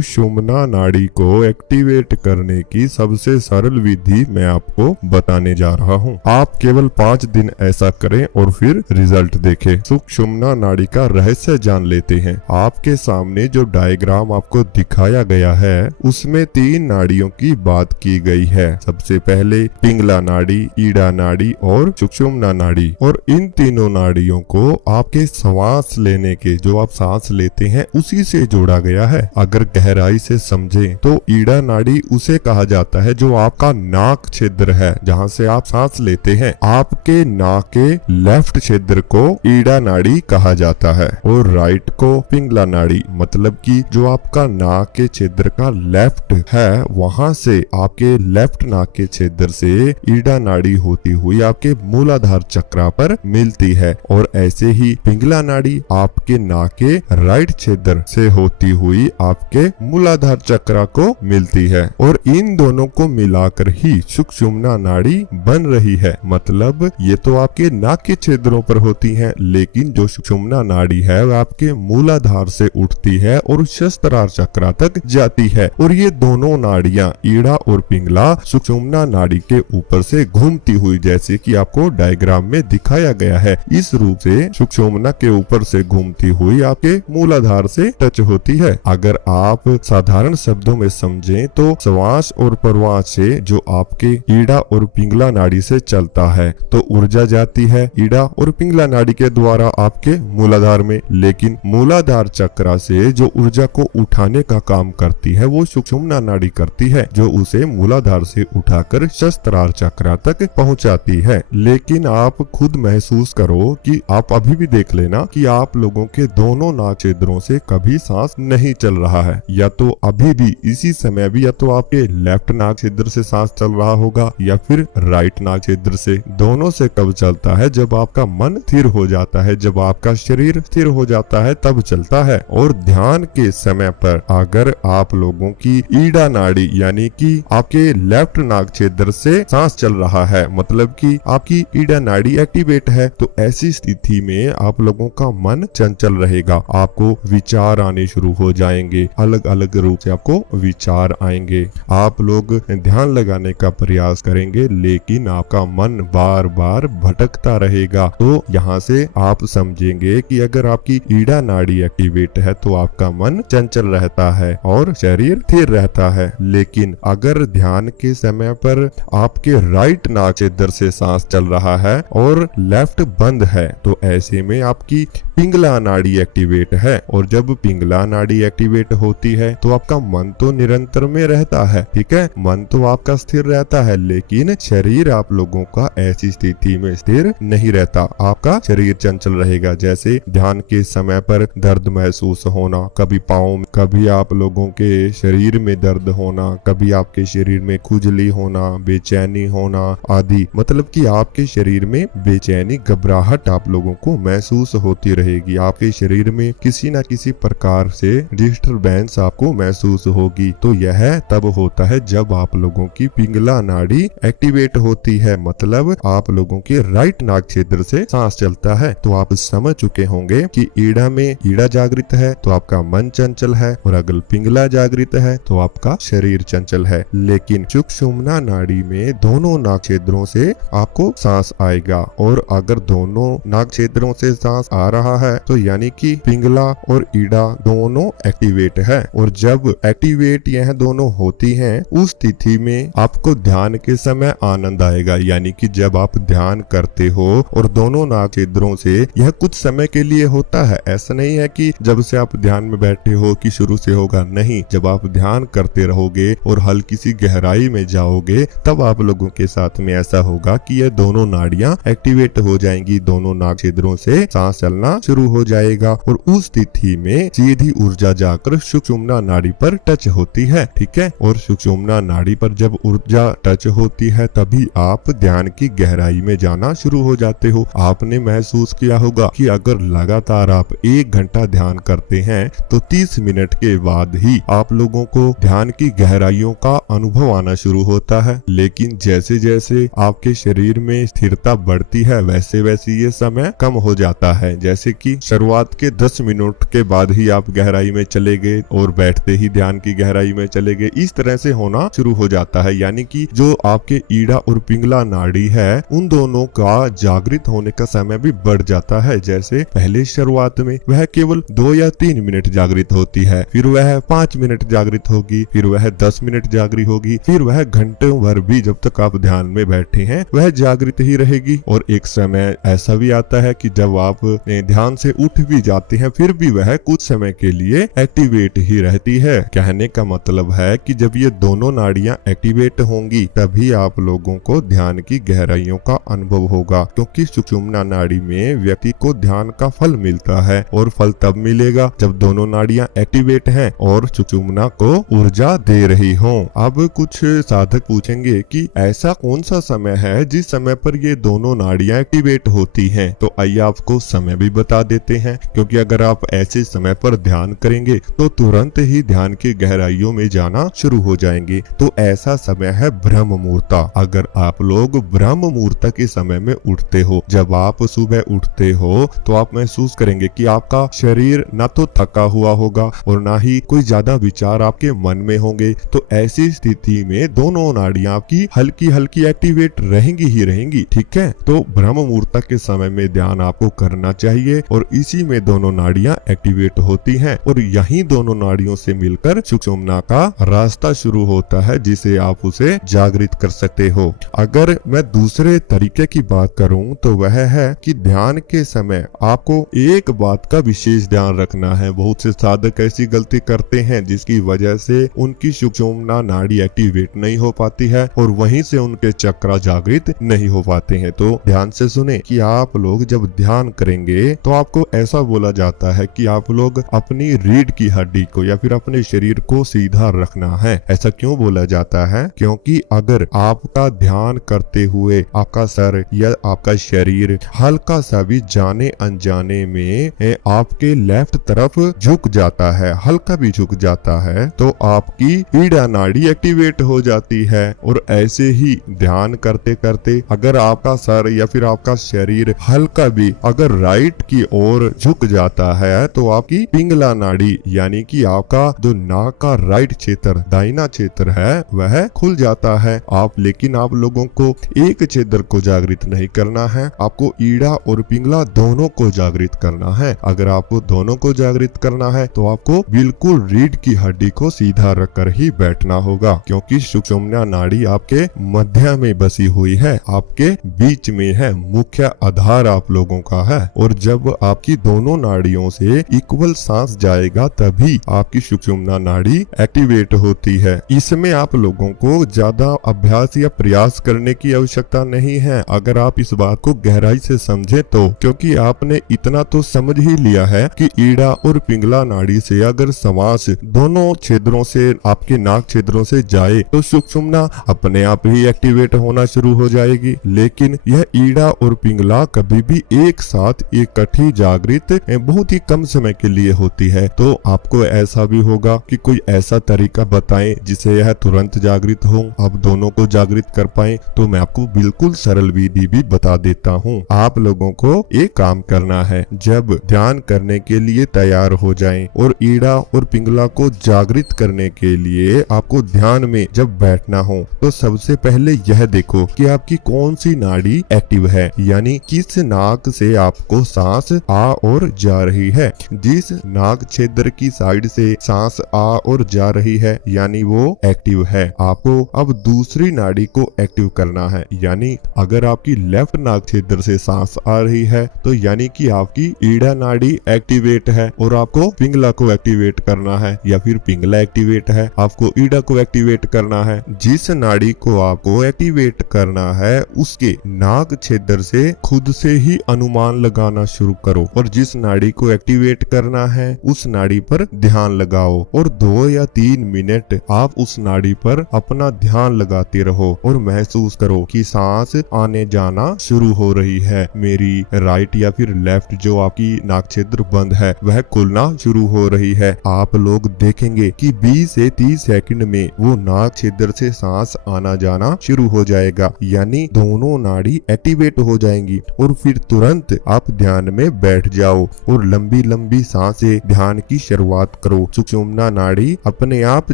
सुषुम्ना नाड़ी को एक्टिवेट करने की सबसे सरल विधि मैं आपको बताने जा रहा हूँ। आप केवल 5 दिन ऐसा करें और फिर रिजल्ट देखें। सुषुम्ना नाड़ी का रहस्य जान लेते हैं। आपके सामने जो डायग्राम आपको दिखाया गया है उसमें 3 नाड़ियों की बात की गई है। सबसे पहले पिंगला नाड़ी, ईड़ा नाड़ी और सुषुम्ना नाड़ी। और इन तीनों नाड़ियों को आपके श्वास लेने के, जो आप सांस लेते हैं, उसी से जोड़ा गया है। अगर गहराई से समझें तो ईड़ा नाड़ी उसे कहा जाता है जो आपका नाक छिद्र है, जहाँ से आप सांस लेते हैं। आपके नाक के लेफ्ट छिद्र को ईड़ा नाड़ी कहा जाता है और राइट को पिंगला नाड़ी। मतलब कि जो आपका नाक के छिद्र का लेफ्ट है, वहां से आपके लेफ्ट नाक के छिद्र से ईड़ा नाड़ी होती हुई आपके मूलाधार चक्र पर मिलती है और ऐसे ही पिंगला नाड़ी आपके नाक के राइट छिद्र से होती हुई आपके मूलाधार चक्र को मिलती है और इन दोनों को मिलाकर ही सुषुम्ना नाड़ी बन रही है। मतलब ये तो आपके नाक के छिद्रों पर होती है, लेकिन जो सुषुम्ना नाड़ी है वह आपके मूलाधार से उठती है और सहस्त्रार चक्र तक जाती है और ये दोनों नाड़ियां ईड़ा और पिंगला सुषुम्ना नाड़ी के ऊपर से घूमती हुई, जैसे कि आपको डायग्राम में दिखाया गया है, इस रूप से सुषुम्ना के ऊपर से घूमती हुई आपके मूलाधार से टच होती है। अगर आप साधारण शब्दों में समझें तो श्वास और प्रवाह से जो आपके ईड़ा और पिंगला नाड़ी से चलता है तो ऊर्जा जाती है ईड़ा और पिंगला नाड़ी के द्वारा आपके मूलाधार में, लेकिन मूलाधार चक्र से जो ऊर्जा को उठाने का काम करती है वो सुषुम्ना नाड़ी करती है, जो उसे मूलाधार से उठाकर सहस्त्रार चक्र तक पहुंचाती है। लेकिन आप खुद महसूस करो कि आप अभी भी देख लेना कि आप लोगों के दोनों नाक छिद्रों से कभी सांस नहीं चल रहा है, या तो अभी भी इसी समय भी या तो आपके लेफ्ट नाक छिद्र से सांस चल रहा होगा या फिर राइट नाक छिद्र से। दोनों से कब चलता है? जब आपका मन स्थिर हो जाता है, जब आपका शरीर स्थिर हो जाता है तब चलता है। और ध्यान के समय पर अगर आप लोगों की ईड़ा नाड़ी यानी कि आपके लेफ्ट नाक छिद्र से सांस चल रहा है, मतलब कि आपकी ईड़ा नाड़ी एक्टिवेट है, तो ऐसी स्थिति में आप लोगों का मन चंचल रहेगा। आपको विचार आने शुरू हो जाएंगे, अलग अलग रूप से आपको विचार आएंगे। आप लोग ध्यान लगाने का प्रयास करेंगे लेकिन आपका मन बार बार भटकता रहेगा। तो यहाँ से आप समझेंगे कि अगर आपकी ईड़ा नाड़ी एक्टिवेट है तो आपका मन चंचल रहता है और शरीर स्थिर रहता है। लेकिन अगर ध्यान के समय पर आपके राइट नाक छिद्र से सांस चल रहा है और लेफ्ट बंद है तो ऐसे में आपकी पिंगला नाड़ी एक्टिवेट है, और जब पिंगला नाड़ी एक्टिवेट होती है तो आपका मन तो निरंतर में रहता है, ठीक है, मन तो आपका स्थिर रहता है, लेकिन शरीर आप लोगों का ऐसी स्थिति में स्थिर नहीं रहता। आपका शरीर चंचल रहेगा। जैसे ध्यान के समय पर दर्द महसूस होना, कभी पाँव, कभी आप लोगों के शरीर में दर्द होना, कभी आपके शरीर में खुजली होना, बेचैनी होना आदि। मतलब कि आपके शरीर में बेचैनी, घबराहट आप लोगों को महसूस होती रहेगी। आपके शरीर में किसी न किसी प्रकार से डिस्टरबेंस आपको महसूस होगी। तो यह तब होता है जब आप लोगों की पिंगला नाड़ी एक्टिवेट होती है, मतलब आप लोगों के राइट नाक छिद्र से सांस चलता है। तो आप समझ चुके होंगे कि ईड़ा में ईड़ा जागृत है तो आपका मन चंचल है, और अगर पिंगला जागृत है तो आपका शरीर चंचल है। लेकिन सुषुम्ना नाड़ी में दोनों नाक छिद्रों से आपको सांस आएगा, और अगर दोनों नाक छिद्रों से सांस आ रहा है तो यानी कि पिंगला और ईड़ा दोनों एक्टिवेट है। और जब एक्टिवेट यह दोनों होती हैं उस स्थिति में आपको ध्यान के समय आनंद आएगा। यानी कि जब आप ध्यान करते हो और दोनों नाक छिद्रों से, यह कुछ समय के लिए होता है, ऐसा नहीं है कि जब से आप ध्यान में बैठे हो कि शुरू से होगा, नहीं। जब आप ध्यान करते रहोगे और हल्की सी गहराई में जाओगे तब आप लोगों के साथ में ऐसा होगा कि यह दोनों नाड़ियां एक्टिवेट हो जाएंगी, दोनों नाक छिद्रों से सांस चलना शुरू हो जाएगा, और उस स्थिति में सीधी ऊर्जा जाकर सुषुम्ना नाड़ी पर टच होती है, ठीक है। और सुषुम्ना नाड़ी पर जब ऊर्जा टच होती है तभी आप ध्यान की गहराई में जाना शुरू हो जाते हो। आपने महसूस किया होगा कि अगर लगातार आप 1 घंटा ध्यान करते हैं तो 30 मिनट के बाद ही आप लोगों को ध्यान की गहराइयों का अनुभव आना शुरू होता है। लेकिन जैसे जैसे आपके शरीर में स्थिरता बढ़ती है वैसे वैसे ये समय कम हो जाता है। जैसे कि शुरुआत के 10 मिनट के बाद ही आप गहराई में चले गए और बैठते ही ध्यान की गहराई में चले गए, इस तरह से होना शुरू हो जाता है। यानी कि जो आपके ईड़ा और पिंगला नाड़ी है उन दोनों का जागृत होने का समय भी बढ़ जाता है। जैसे पहले शुरुआत में वह केवल 2 या 3 मिनट जागृत होती है, फिर वह 5 मिनट जागृत होगी, फिर वह 10 मिनट जागृत होगी, फिर वह घंटों भर भी जब तक आप ध्यान में बैठे हैं वह जागृत ही रहेगी। और एक समय ऐसा भी आता है कि जब आप ध्यान से उठ भी जाते हैं फिर भी वह कुछ समय के लिए एक्टिवेट ही रहती है। कहने का मतलब है कि जब ये दोनों नाड़ियां एक्टिवेट होंगी तभी आप लोगों को ध्यान की गहराइयों का अनुभव होगा, क्योंकि सुषुम्ना नाड़ी में व्यक्ति को ध्यान का फल मिलता है और फल तब मिलेगा जब दोनों नाड़ियां एक्टिवेट हैं और सुषुम्ना को ऊर्जा दे रही हो। अब कुछ साधक पूछेंगे कि ऐसा कौन सा समय है जिस समय पर ये दोनों नाड़ियां एक्टिवेट होती हैं? तो आइए आपको समय भी बता देते हैं, क्योंकि अगर आप ऐसे समय पर ध्यान करेंगे तो तुरंत ही ध्यान की गहराइयों में जाना शुरू हो जाएंगे। तो ऐसा समय है ब्रह्म मुहूर्त। अगर आप लोग ब्रह्म मुहूर्त के समय में उठते हो, जब आप सुबह उठते हो तो आप महसूस करेंगे कि आपका शरीर ना तो थका हुआ होगा और ना ही कोई ज्यादा विचार आपके मन में होंगे। तो ऐसी स्थिति में दोनों नाड़ियां आपकी हल्की हल्की एक्टिवेट रहेंगी ही रहेंगी। ठीक है, तो ब्रह्म मुहूर्त के समय में ध्यान आपको करना चाहिए और इसी में दोनों नाड़ियां एक्टिवेट होती हैं और यही दोनों नाड़ियों से मिलकर सुषुम्ना का रास्ता शुरू होता है जिसे आप उसे जागृत कर सकते हो। अगर मैं दूसरे तरीके की बात करूं तो वह है कि ध्यान के समय आपको एक बात का विशेष ध्यान रखना है। बहुत से साधक ऐसी गलती करते हैं जिसकी वजह से उनकी सुषुम्ना नाड़ी एक्टिवेट नहीं हो पाती है और वहीं से उनके चक्र जागृत नहीं हो पाते हैं। तो ध्यान से सुने कि आप लोग जब ध्यान करेंगे तो आपको ऐसा बोला जाता है कि आप लोग अपनी रीढ़ की हड्डी को या फिर अपने शरीर को सीधा रखना है। ऐसा क्यों बोला जाता है? क्योंकि अगर आपका ध्यान करते हुए आपका सर या आपका शरीर हल्का सा भी जाने अनजाने में आपके लेफ्ट तरफ झुक जाता है, हल्का भी झुक जाता है, तो आपकी ईड़ा नाड़ी एक्टिवेट हो जाती है। और ऐसे ही ध्यान करते करते अगर आपका सर या फिर आपका शरीर हल्का भी अगर राइट की ओर झुक जाता है तो आपकी पिंगला नाड़ी यानी कि आपका जो नाक का राइट क्षेत्र दाहिना क्षेत्र है वह खुल जाता है। लेकिन आप लोगों को एक क्षेत्र को जागृत नहीं करना है, आपको ईड़ा और पिंगला दोनों को जागृत करना है। अगर आपको दोनों को जागृत करना है तो आपको बिल्कुल रीढ़ की हड्डी को सीधा रखकर ही बैठना होगा, क्योंकि सुषुम्ना नाड़ी आपके मध्य में बसी हुई है, आपके बीच में है, मुख्य आधार आप लोगों का है। और जब आपकी दोनों नाड़ियों से इक्वल सांस जाएगा तभी आपकी सुषुम्ना नाड़ी एक्टिवेट होती है। इसमें आप लोगों को ज्यादा अभ्यास या प्रयास करने की आवश्यकता नहीं है अगर आप इस बात को गहराई से समझे तो, क्योंकि आपने इतना तो समझ ही लिया है कि ईड़ा और पिंगला नाड़ी से अगर सांस दोनों क्षेत्रों से आपके नाक क्षेत्रों से जाए तो सुषुम्ना अपने आप ही एक्टिवेट होना शुरू हो जाएगी। लेकिन यह ईड़ा और पिंगला कभी भी एक साथ इकट्ठी जागृत बहुत ही कम समय के लिए होती है। तो आपको ऐसा भी होगा कि कोई ऐसा तरीका बताएं जिसे यह तुरंत जागृत हो, आप दोनों को जागृत कर पाए। तो मैं आपको बिल्कुल सरल विधि भी बता देता हूँ। आप लोगों को एक काम करना है, जब ध्यान करने के लिए तैयार हो जाएं और ईड़ा और पिंगला को जागृत करने के लिए आपको ध्यान में जब बैठना हो तो सबसे पहले यह देखो कि आपकी कौन सी नाड़ी एक्टिव है, यानी किस नाक से आपको सांस आ और जा रही है। जिस नाक क्षेत्र की साइड से सांस आ और जा रही है यानी वो एक्टिव है। आपको अब दूसरी नाड़ी को एक्टिव करना है, यानी अगर आपकी लेफ्ट नाक क्षेत्र से सांस आ रही है तो यानी कि आपकी ईड़ा नाड़ी एक्टिवेट है और आपको पिंगला को एक्टिवेट करना है, या फिर पिंगला एक्टिवेट है आपको ईड़ा को एक्टिवेट करना है। जिस नाड़ी को आपको एक्टिवेट करना है उसके नाक क्षेत्र से खुद से ही अनुमान लगाना शुरू करो और जिस नाड़ी को एक्टिवेट करना है उस नाड़ी पर ध्यान लगाओ और 2 या 3 मिनट आप उस नाड़ी पर अपना ध्यान लगाते रहो और महसूस करो कि सांस आने जाना शुरू हो रही है। मेरी राइट या फिर लेफ्ट जो आपकी नाक क्षेत्र बंद है वह खुलना शुरू हो रही है। आप लोग देखेंगे कि 20 से 30 सेकंड में वो नाक क्षेत्र से सांस आना जाना शुरू हो जाएगा, यानी दोनों नाड़ी एक्टिवेट हो जाएंगी और फिर तुरंत आप ध्यान में बैठ जाओ और लंबी लंबी सांसें ध्यान की शुरुआत करो। सुषुम्ना नाड़ी अपने आप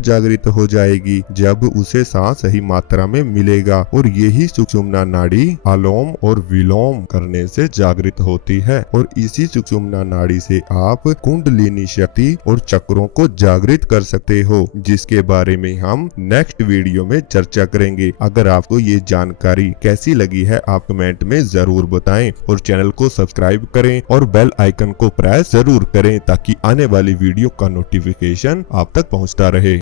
जागृत हो जाएगी जब उसे सांस सही मात्रा में मिलेगा और यही सुषुम्ना नाड़ी अनुलोम और विलोम करने से जागृत होती है और इसी सुषुम्ना नाड़ी से आप कुंडलिनी शक्ति और चक्रों को जागृत कर सकते हो, जिसके बारे में हम नेक्स्ट वीडियो में चर्चा करेंगे। अगर आपको ये जानकारी कैसी लगी है आप कमेंट में जरूर बताएं और चैनल को सब्सक्राइब करें और बेल आइकन को प्रेस जरूर करें ताकि आने वाली वीडियो का नोटिफिकेशन आप तक पहुंचता रहे।